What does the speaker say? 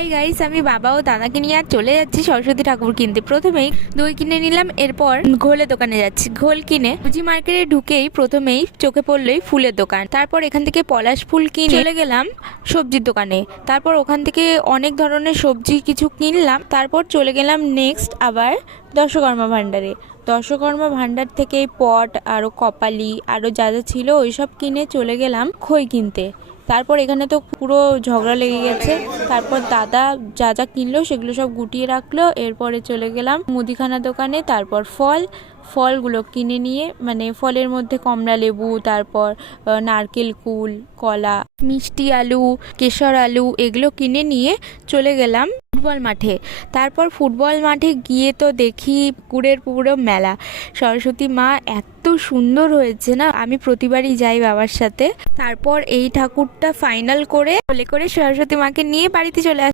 Hi guys, আমি বাবা ও দাদাকে নিয়ে আর চলে যাচ্ছি সরস্বতী ঠাকুর কিনতে। প্রথমেই দই কিনে নিলাম, এরপর ঘোলের দোকানে যাচ্ছি। ঘোল কিনে সুজি মার্কেটে ঢুকেই প্রথমেই চোখে পড়লোই ফুলের দোকান। তারপর এখান থেকে পলাশ ফুল কিনে চলে গেলাম সবজির দোকানে। তারপর ওখান থেকে অনেক ধরনের সবজি কিছু কিনলাম। তারপর চলে গেলাম নেক্সট আবার দশকর্মা ভাণ্ডারে। দশকর্মা ভাণ্ডার থেকে পট আরও কপালি আরও যা যা ছিল ওইসব কিনে চলে গেলাম খই কিনতে। তারপর এখানে তো পুরো ঝগড়া লেগে গেছে। তারপর দাদা যা যা কিনলো সেগুলো সব গুটিয়ে রাখলো। এরপরে চলে গেলাম মুদিখানা দোকানে। তারপর ফলগুলো কিনে নিয়ে, মানে ফলের মধ্যে কমলা লেবু, তারপর নারকেল কুল, কলা, মিষ্টি আলু, কেশর আলু এগুলো কিনে নিয়ে চলে গেলাম ফুটবল মাঠে। তারপর ফুটবল মাঠে গিয়ে তো দেখি পুকুরের পুরো মেলা। সরস্বতী মা এত সুন্দর হয়েছে না, আমি প্রতিবারই যাই বাবার সাথে। তারপর এই ঠাকুরটা ফাইনাল করে সরস্বতী মাকে নিয়ে বাড়িতে চলে আসি।